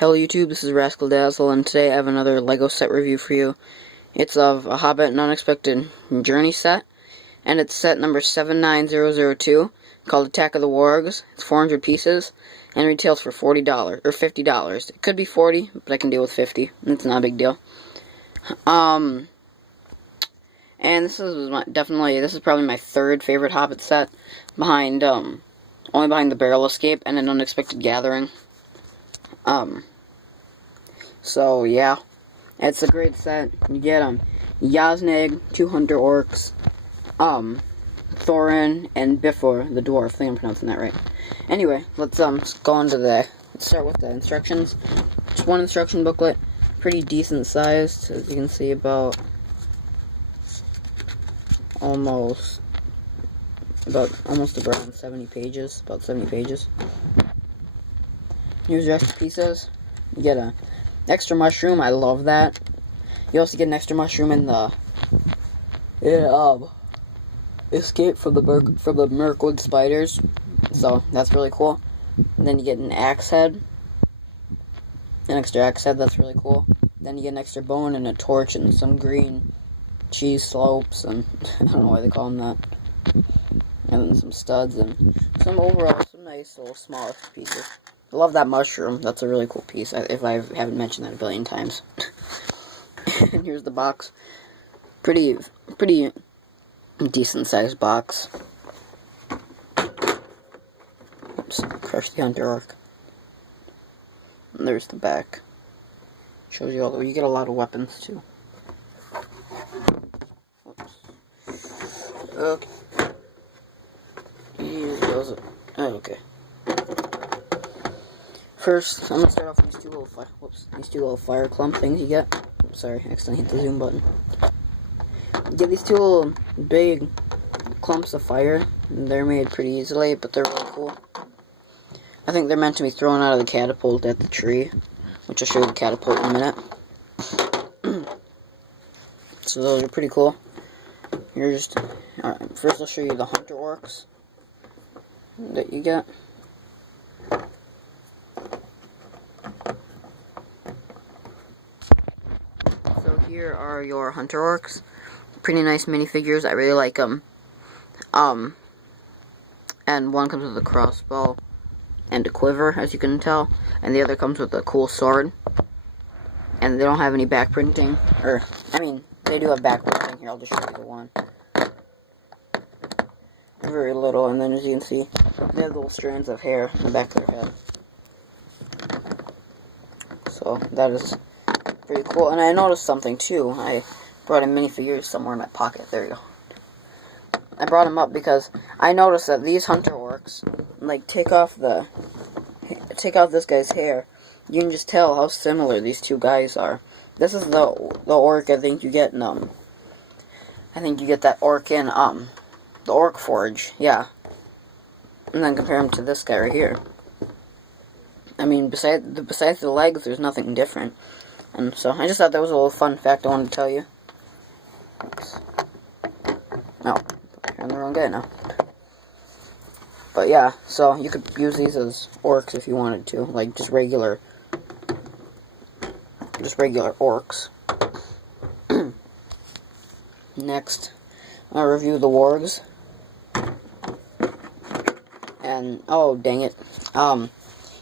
Hello YouTube, this is Rascal Dazzle, and today I have another LEGO set review for you. It's of a Hobbit and Unexpected Journey set, and it's set number 79002, called Attack of the Wargs. It's 400 pieces, and retails for $40, or $50. It could be 40, but I can deal with 50. It's not a big deal. And this is this is probably my third favorite Hobbit set, behind, only behind the Barrel Escape and An Unexpected Gathering. So yeah, it's a great set. You get Yasnag, 2 hunter orcs, Thorin, and Bifur, the dwarf. I think I'm pronouncing that right. Anyway, let's go into let's start with the instructions. Just one instruction booklet, pretty decent sized, as you can see, about almost around 70 pages, about 70 pages. Here's your extra pieces. You get an extra mushroom. I love that. You also get an extra mushroom in the escape from the Mirkwood spiders. So that's really cool. And then you get an axe head, an extra axe head. That's really cool. Then you get an extra bone and a torch and some green cheese slopes, and I don't know why they call them that. And then some studs and some nice little smaller pieces. I love that mushroom. That's a really cool piece, if I haven't mentioned that a billion times. And here's the box. Pretty decent sized box. Oops, crushed the hunter orc. And there's the back. Shows you you get a lot of weapons too. Oops. Okay. Here goes it. Oh, okay. First, I'm gonna start off with these two little fire clump things you get. Sorry, I accidentally hit the zoom button. You get these two little big clumps of fire. They're made pretty easily, but they're really cool. I think they're meant to be thrown out of the catapult at the tree, which I'll show you the catapult in a minute. So those are pretty cool. First I'll show you the hunter orcs that you get. Here are your hunter orcs. Pretty nice minifigures. I really like them. And one comes with a crossbow and a quiver, as you can tell, and the other comes with a cool sword. And they don't have any back printing, they do have back printing. Here, I'll just show you the one. Very little, and then as you can see, they have little strands of hair in the back of their head. So that is pretty cool. And I noticed something too. I brought a minifigure somewhere in my pocket. There you go. I brought him up because I noticed that these hunter orcs, like, take off this guy's hair. You can just tell how similar these two guys are. This is the orc I think you get in I think you get that orc in the Orc Forge. Yeah. And then compare him to this guy right here. I mean, besides the legs, there's nothing different. And so, I just thought that was a little fun fact I wanted to tell you. Oops. No, I'm the wrong guy now. But yeah, so you could use these as orcs if you wanted to, like just regular orcs. Next, I'll review the wargs. And oh dang it,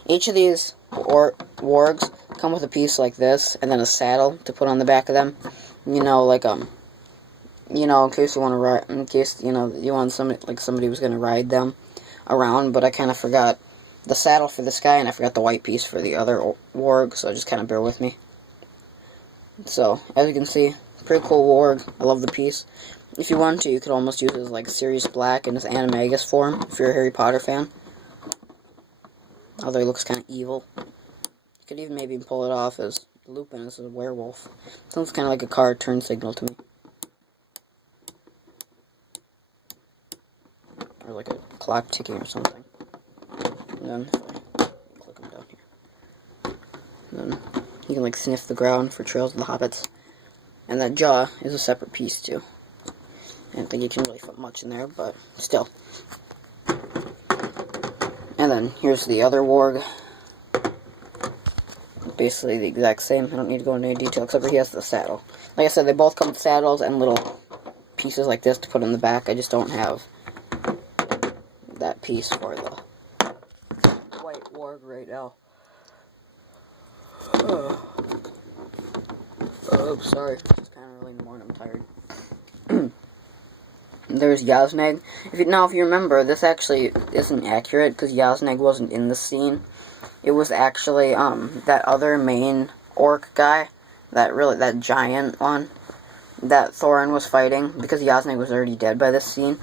each of these wargs come with a piece like this, and then a saddle to put on the back of them. You know, like in case you want to ride, you want somebody was gonna ride them around. But I kind of forgot the saddle for this guy, and I forgot the white piece for the other warg. So just kind of bear with me. So as you can see, pretty cool warg. I love the piece. If you want to, you could almost use it as like Sirius Black in his animagus form if you're a Harry Potter fan. Although he looks kind of evil. You could even maybe pull it off as Lupin as a werewolf. Sounds kind of like a car turn signal to me. Or like a clock ticking or something. And then, if I click him down here. Then he can like sniff the ground for trails of the hobbits. And that jaw is a separate piece too. I don't think you can really fit much in there, but still. And then here's the other warg. basically the exact same. I don't need to go into any detail, except for he has the saddle. Like I said, they both come with saddles and little pieces like this to put in the back. I just don't have that piece for the white warg right now. Oh, sorry. It's kind of early in the morning. I'm tired. There's Yazneg. If you remember, this actually isn't accurate because Yazneg wasn't in the scene. It was actually that other main orc guy, that giant one that Thorin was fighting, because Yazneg was already dead by this scene.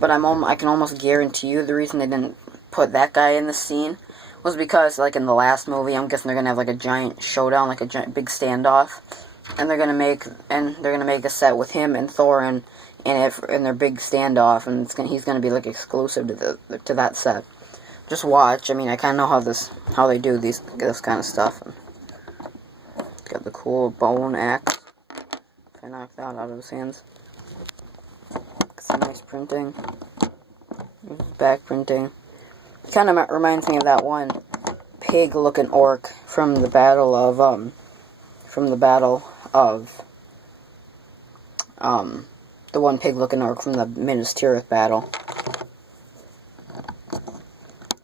But I can almost guarantee you the reason they didn't put that guy in the scene was because, like in the last movie, I'm guessing they're gonna have like a giant showdown, like a giant big standoff, and they're gonna make a set with him and Thorin in their big standoff, and he's gonna be like exclusive to that set. Just watch. I mean, I kind of know how they do this kind of stuff. Got the cool bone axe. If I knock that out of his hands. Some nice printing. Back printing. Kind of reminds me of that one pig-looking orc from the battle of the one pig-looking orc from the Minas Tirith battle.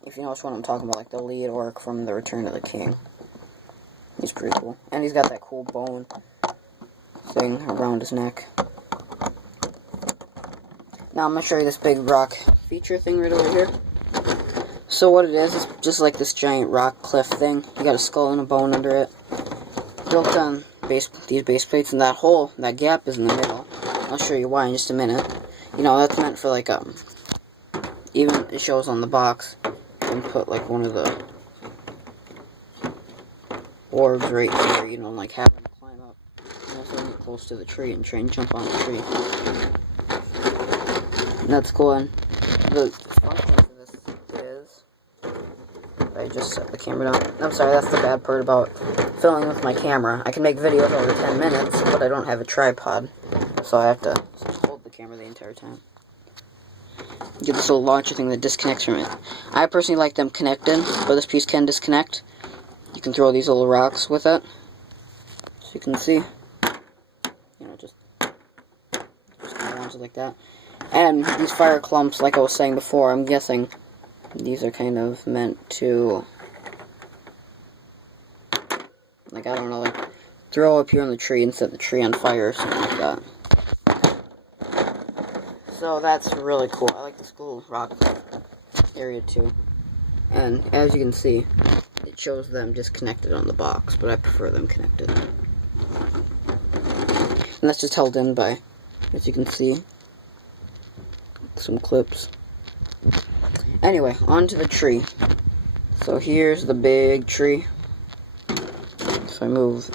If you know which one I'm talking about, like the lead orc from the Return of the King. He's pretty cool. And he's got that cool bone thing around his neck. Now I'm going to show you this big rock feature thing right over here. So what it is just like this giant rock cliff thing. You got a skull and a bone under it. Built on these base plates, and that gap is in the middle. I'll show you why in just a minute. You know, that's meant for like, even it shows on the box. You can put like one of the orbs right here, you know, like have them climb up. And also get close to the tree and try and jump on the tree. And that's cool. And the function for this is, I just set the camera down. I'm sorry, that's the bad part about filming with my camera. I can make videos over 10 minutes, but I don't have a tripod. So I have to hold the camera the entire time. Get this little launcher thing that disconnects from it. I personally like them connected, but this piece can disconnect. You can throw these little rocks with it. So you can see. You know, just kind of launch it like that. And these fire clumps, like I was saying before, I'm guessing these are kind of meant to, like, I don't know, like, throw up here on the tree and set the tree on fire or something like that. So that's really cool. I like this cool rock area too. And as you can see, it shows them disconnected on the box, but I prefer them connected. And that's just held in by, as you can see, some clips. Anyway, onto the tree. So here's the big tree. So I move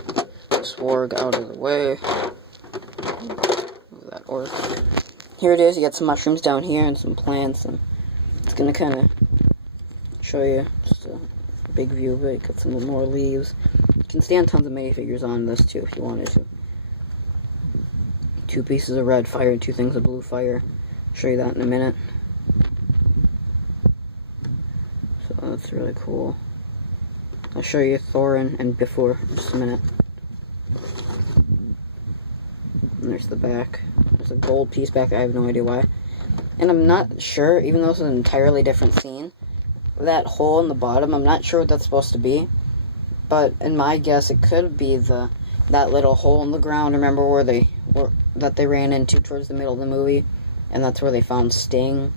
this warg out of the way. Move that orc. Here it is. You got some mushrooms down here and some plants, and it's gonna kind of show you just a big view of it. Got some more leaves. You can stand tons of minifigures on this too if you wanted to. 2 pieces of red fire and 2 things of blue fire. I'll show you that in a minute. So that's really cool. I'll show you Thorin and before in just a minute. And there's the back. There's a gold piece back there. I have no idea why. And I'm not sure, even though it's an entirely different scene, that hole in the bottom, I'm not sure what that's supposed to be. But in my guess, it could be that little hole in the ground. Remember where that they ran into towards the middle of the movie? And that's where they found Sting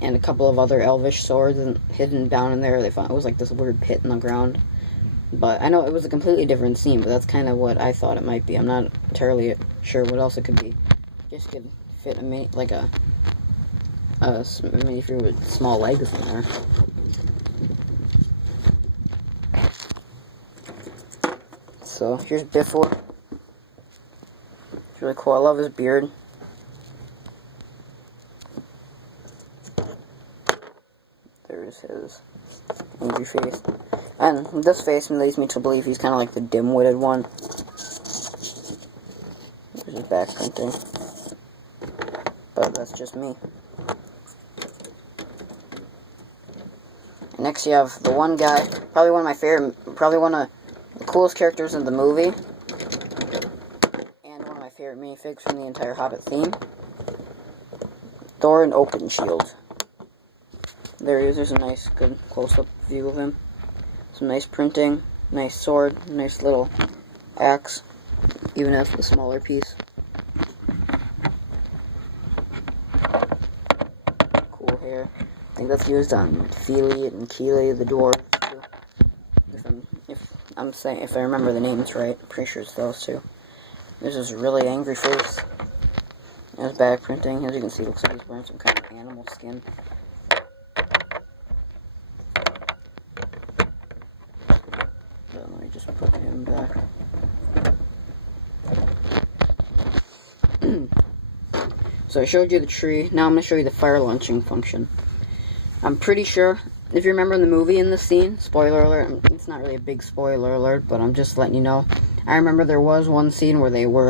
and a couple of other elvish swords and hidden down in there. It was like this weird pit in the ground. But I know it was a completely different scene, but that's kind of what I thought it might be. I'm not entirely sure what else it could be. Just could fit a minifigure with small legs in there. So here's Bifur. It's really cool. I love his beard. There's his angry face. And this face leads me to believe he's kind of like the dim-witted one. There's his back printing. But that's just me. Next you have the one guy, probably one of my favorite, probably one of the coolest characters in the movie, and one of my favorite minifigs from the entire Hobbit theme, Thorin Oakenshield. There he is. There's a nice, good close-up view of him. Some nice printing, nice sword, nice little axe, even as the smaller piece. Cool hair. I think that's used on Fili and Kili, the dwarves. If I remember the names right, I'm pretty sure it's those two. There's this really angry face. There's back printing. As you can see, it looks like he's wearing some kind of animal skin. So let me just put him back. So I showed you the tree. Now I'm going to show you the fire launching function. I'm pretty sure, if you remember in the movie in this scene, spoiler alert, it's not really a big spoiler alert, but I'm just letting you know. I remember there was one scene where they were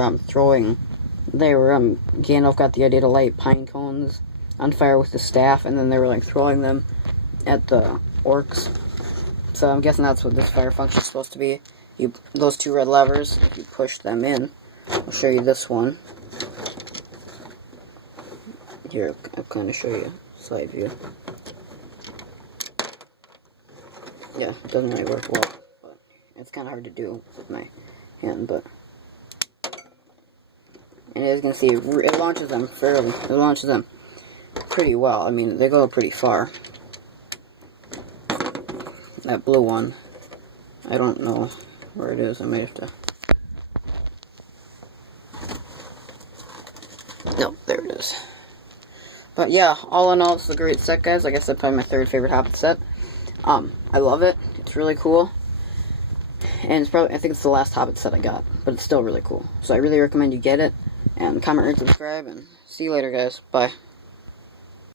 Gandalf got the idea to light pine cones on fire with the staff, and then they were like throwing them at the orcs. So I'm guessing that's what this fire function is supposed to be. Those two red levers, if you push them in, I'll show you this one. Here, I'll kind of show you side view. Yeah, it doesn't really work well, but it's kind of hard to do with my hand, but... And as you can see, it launches them pretty well. I mean, they go pretty far. That blue one, I don't know where it is. I might have to... Nope, there it is. But yeah, all in all, this is a great set, guys. Like I said, probably my third favorite Hobbit set. I love it. It's really cool. And it's probably, I think it's the last Hobbit set I got, but it's still really cool. So I really recommend you get it. And comment, rate, subscribe, and see you later, guys. Bye.